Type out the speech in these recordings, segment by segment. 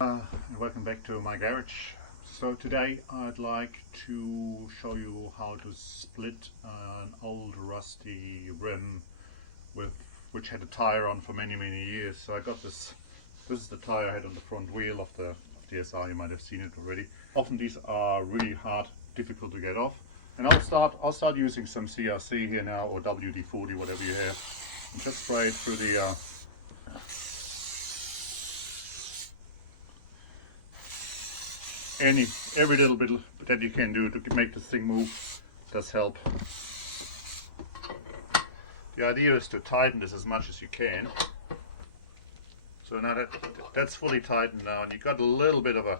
And welcome back to my garage. So today I'd like to show you how to split an old rusty rim which had a tire on for many years. So I got this is the tire I had on the front wheel of the SR. You might have seen it already. Often these are really difficult to get off. And I'll start using some CRC here now, or WD-40, whatever you have, and just spray it through the every little bit that you can do to make this thing move does help. The idea is to tighten this as much as you can. So now that's fully tightened now, and you've got a little bit of a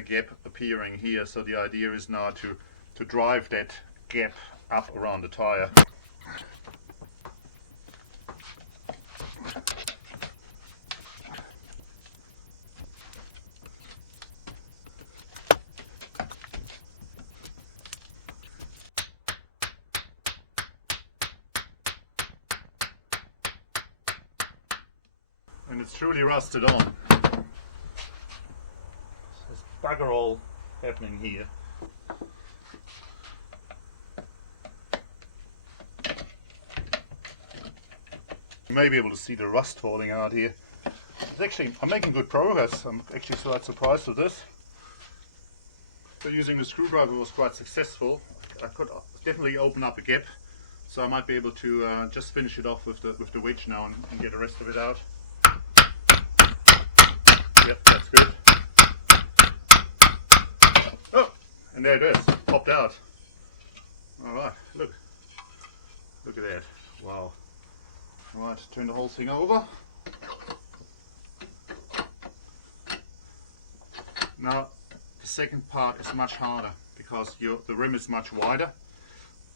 gap appearing here. So the idea is now to drive that gap up around the tire. And it's truly rusted on. There's bugger all happening here. You may be able to see the rust falling out here. I'm making good progress. I'm actually quite surprised with this. So using the screwdriver was quite successful. I could definitely open up a gap, so I might be able to just finish it off with the wedge now and get the rest of it out. Yep, that's good. Oh, and there it is, popped out. Alright, look at that. Wow. Alright, turn the whole thing over. Now, the second part is much harder because the rim is much wider,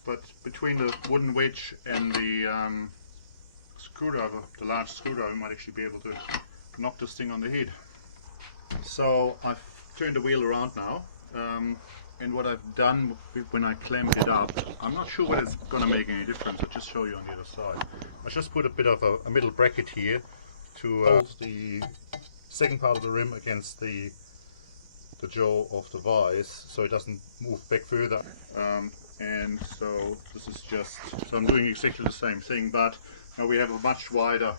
but between the wooden wedge and the screwdriver, the large screwdriver, you might actually be able to knock this thing on the head. So I've turned the wheel around now, and what I've done when I clamped it up, I'm not sure whether it's going to make any difference. I'll just show you on the other side. I just put a bit of a middle bracket here to hold the second part of the rim against the jaw of the vise, so it doesn't move back further. And so this is so I'm doing exactly the same thing, but now we have a much wider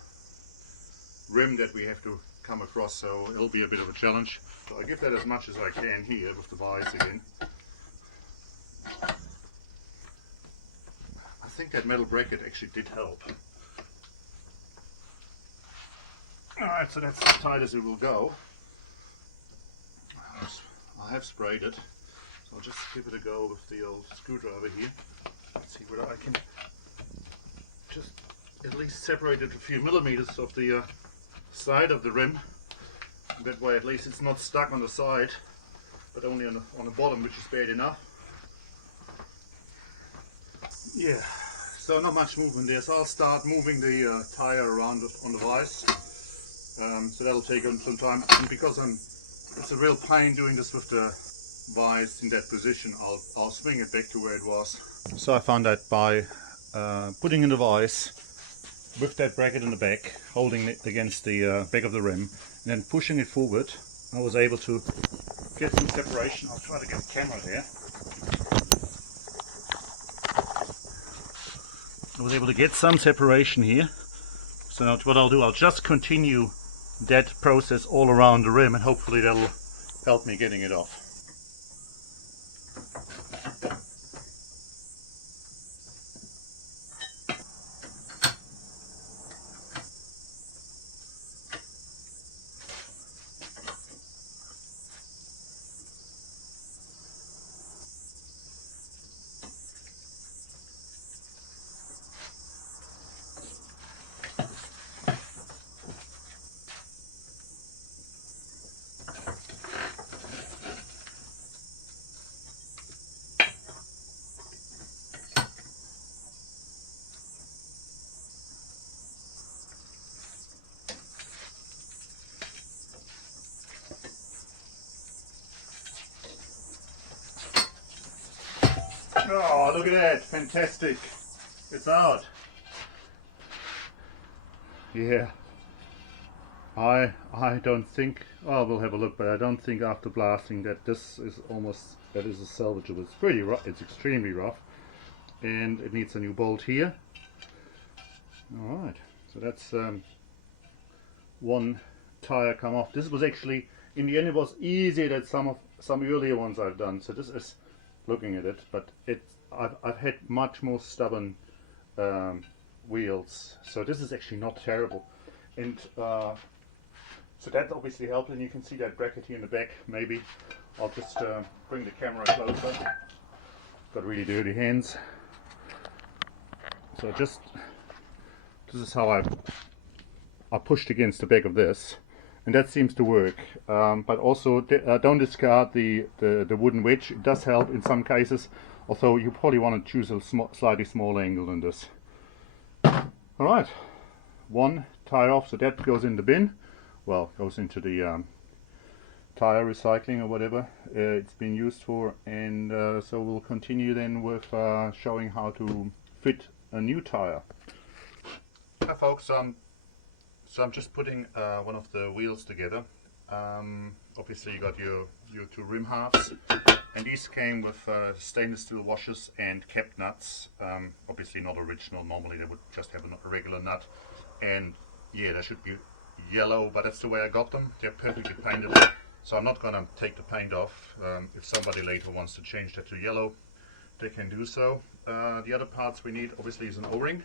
rim that we have to come across, so it'll be a bit of a challenge. So I give that as much as I can here with the vise again. I think that metal bracket actually did help. Alright, so that's as tight as it will go. I have sprayed it, so I'll just give it a go with the old screwdriver here. Let's see whether I can just at least separate it a few millimeters of the side of the rim. That way at least it's not stuck on the side, but only on the bottom, which is bad enough. Yeah, so not much movement there, so I'll start moving the tire around on the vise. So that'll take some time, and because it's a real pain doing this with the vise in that position, I'll swing it back to where it was. So I found that by putting in the vise with that bracket in the back, holding it against the back of the rim, and then pushing it forward, I was able to get some separation. I'll try to get the camera there. I was able to get some separation here. So now what I'll do, I'll just continue that process all around the rim, and hopefully that'll help me getting it off. Oh, look at that, fantastic. It's out. Yeah. I don't think, oh, we'll have a look, but I don't think after blasting that this is that is a salvageable. It's pretty rough, it's extremely rough, and it needs a new bolt here. Alright, so that's one tire come off. This was actually, in the end it was easier than some earlier ones I've done. So this is, looking at it, but I've had much more stubborn wheels. So this is actually not terrible. And so that obviously helped, and you can see that bracket here in the back. Maybe I'll just bring the camera closer. Got really dirty hands. So this is how I pushed against the back of this, and that seems to work. But also don't discard the wooden wedge. It does help in some cases, although you probably want to choose a slightly smaller angle than this. Alright, one tire off, so that goes in the bin. Well, goes into the tire recycling or whatever it's been used for, and so we'll continue then with showing how to fit a new tire. Hi folks, so I'm just putting one of the wheels together. Obviously you got your two rim halves, and these came with stainless steel washers and capped nuts. Obviously not original, normally they would just have a regular nut, and yeah, they should be yellow, but that's the way I got them. They're perfectly painted, so I'm not gonna take the paint off. If somebody later wants to change that to yellow, they can do so. The other parts we need obviously is an O-ring,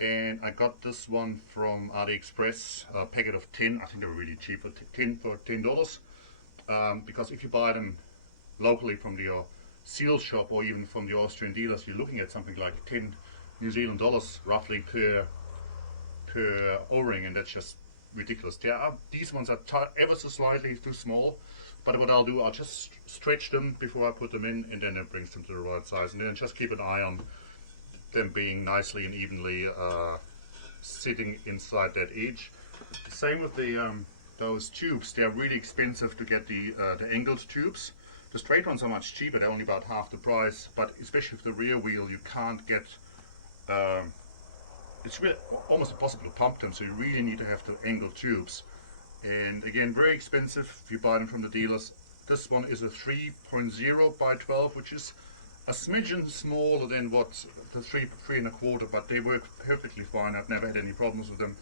and I got this one from AliExpress, a packet of 10. I think they were really cheap, for $10, because if you buy them locally from your seal shop or even from the Austrian dealers, you're looking at something like 10 New Zealand dollars roughly per O-ring, and that's just ridiculous. These ones are ever so slightly too small, but what I'll do, I'll just stretch them before I put them in, and then it brings them to the right size, and then just keep an eye on them being nicely and evenly sitting inside that edge. Same with the those tubes. They're really expensive to get the angled tubes. The straight ones are much cheaper, they're only about half the price, but especially with the rear wheel you can't get it's really almost impossible to pump them, so you really need to have the angled tubes. And again, very expensive if you buy them from the dealers. This one is a 3.0 by 12, which is a smidgen smaller than what the 3 3.25, but they work perfectly fine. I've never had any problems with them,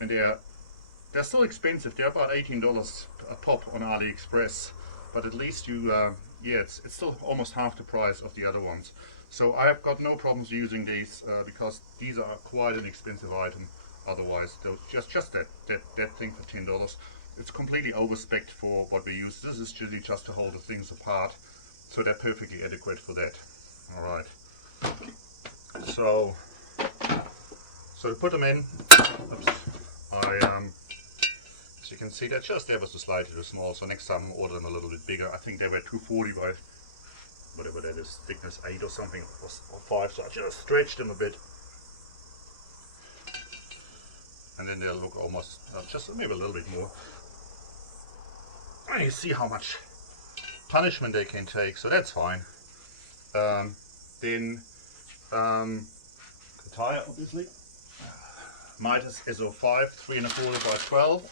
and they're still expensive. They're about $18 a pop on AliExpress, but at least you yeah, it's still almost half the price of the other ones. So I've got no problems using these because these are quite an expensive item. Otherwise, just that thing for $10. It's completely overspec'd for what we use. This is really just to hold the things apart, so they're perfectly adequate for that. All right. So to put them in, oops, as you can see, they're just ever so slightly too small. So next time I'll order them a little bit bigger. I think they were 240 by whatever that is, thickness 8 or something, or 5. So I just stretched them a bit, and then they'll look almost just maybe a little bit more. And you see how much punishment they can take, so that's fine. Then the tire, obviously, Midas SO5 3.25 by 12.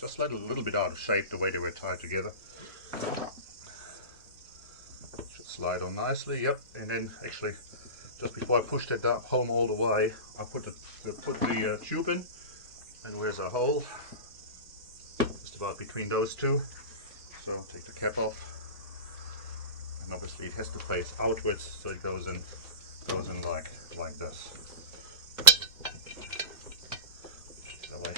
Just let a little bit out of shape the way they were tied together. Should slide on nicely, yep. And then actually, just before I push that home all the way, I put the tube in, and where's a hole? Just about between those two. So take the cap off, and obviously it has to face outwards, so it goes in like this. That way.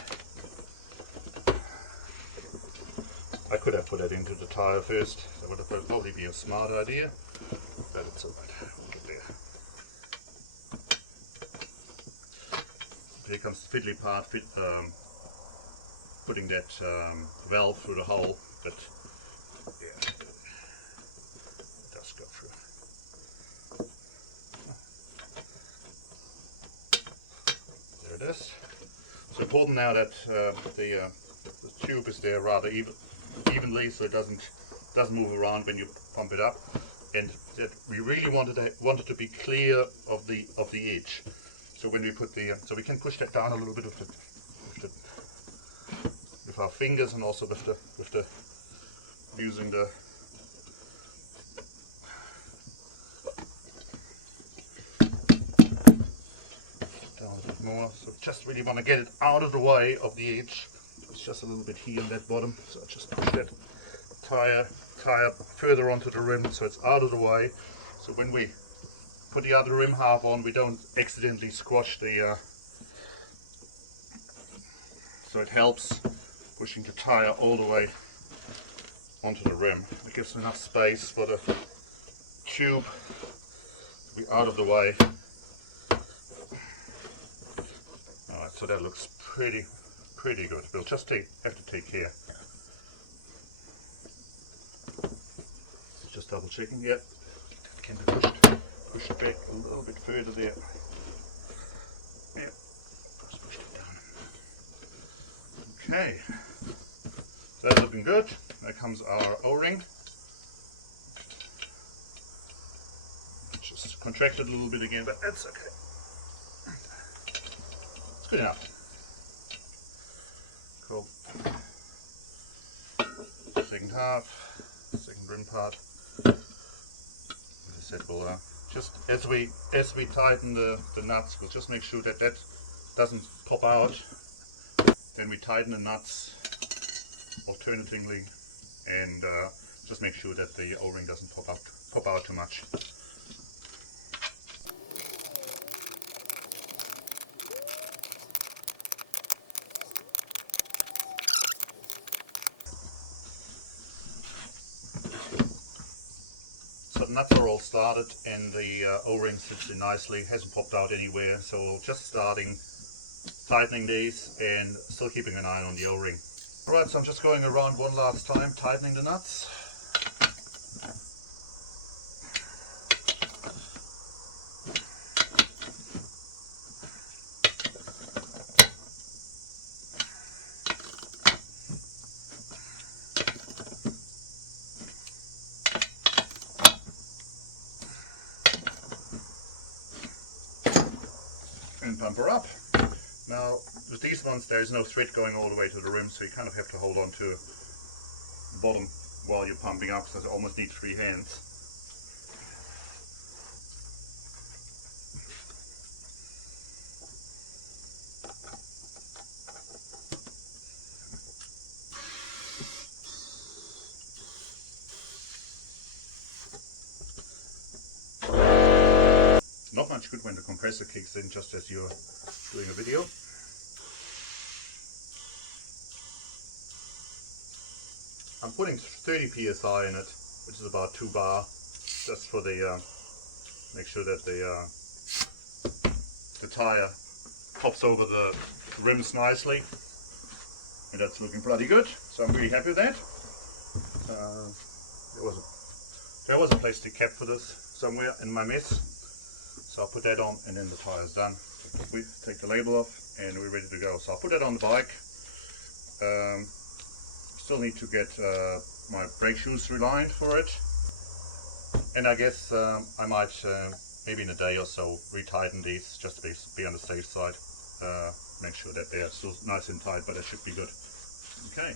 I could have put it into the tire first. That would have probably be a smart idea, but it's alright. We'll get there. Here comes the fiddly part, putting that valve through the hole, but yeah, it does go through. There it is. It's important now that the tube is there rather evenly, so it doesn't move around when you pump it up, and that we really wanted to be clear of the edge. So when we put so we can push that down a little bit with with our fingers and also with the using the down a bit more. So just really want to get it out of the way of the edge. It's just a little bit here on that bottom, so I just push that tire further onto the rim so it's out of the way. So when we put the other rim half on, we don't accidentally squash the. So it helps pushing the tire all the way onto the rim. It gives enough space for the tube to be out of the way. Alright, so that looks pretty good. We'll just have to take care. Just double checking, yeah. It can be pushed back a little bit further there. Yeah, just pushed it down. Okay, so that's looking good. There comes our O-ring. Just contracted a little bit again, but that's okay. It's good enough. Cool. Second half, second rim part. As I said, we'll just as we tighten the nuts, we'll just make sure that doesn't pop out. Then we tighten the nuts alternatively, and just make sure that the O-ring doesn't pop out too much. So the nuts are all started and the O-ring sits in nicely, hasn't popped out anywhere, so just tightening these and still keeping an eye on the O-ring. Alright, so I'm just going around one last time, tightening the nuts. And pump her up. Now with these ones there is no thread going all the way to the rim, so you kind of have to hold on to the bottom while you're pumping up, so you almost need 3 hands. Not much good when the compressor kicks in just as you're doing a video. I'm putting 30 psi in it, which is about 2 bar, just for the make sure that the tire pops over the rims nicely, and that's looking bloody good. So I'm really happy with that. There was a plastic cap for this somewhere in my mess. So I'll put that on and then the tire's done. We take the label off and we're ready to go. So I'll put that on the bike. Still need to get my brake shoes relined for it. And I guess I might, maybe in a day or so, retighten these just to be on the safe side. Make sure that they are still nice and tight, but it should be good. Okay.